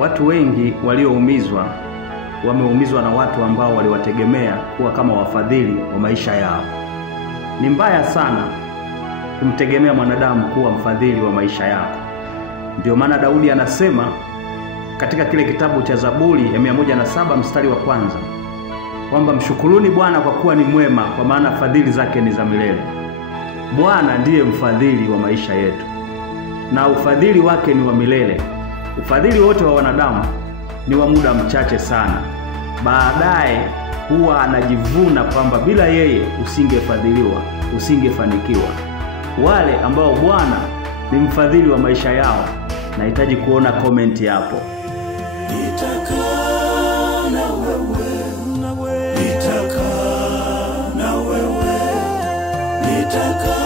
Watu wengi walioumizwa wameumizwa na watu ambao waliwategemea kuwa kama wafadhili wa maisha yao. Ni mbaya sana kumtegemea mwanadamu kuwa mfadhili wa maisha yako. Ndio maana Daudi anasema katika kile kitabu cha Zaburi ya 107 mstari wa 1 kwamba mshukuruni Bwana kwa kuwa ni mwema, kwa maana fadhili zake ni za milele. Bwana ndiye mfadhili wa maisha yetu, na ufadhili wake ni wa milele. Ufadhili wote wa wanadamu ni wa muda mchache sana. Baadaye huwa anajivuna kwamba bila yeye usingefadhiliwa, usingefanikiwa. Wale ambao Bwana ni mfadhili wa maisha yao, nahitaji kuona comment hapo. Nitakaa na wewe, nitakaa na wewe, nitakaa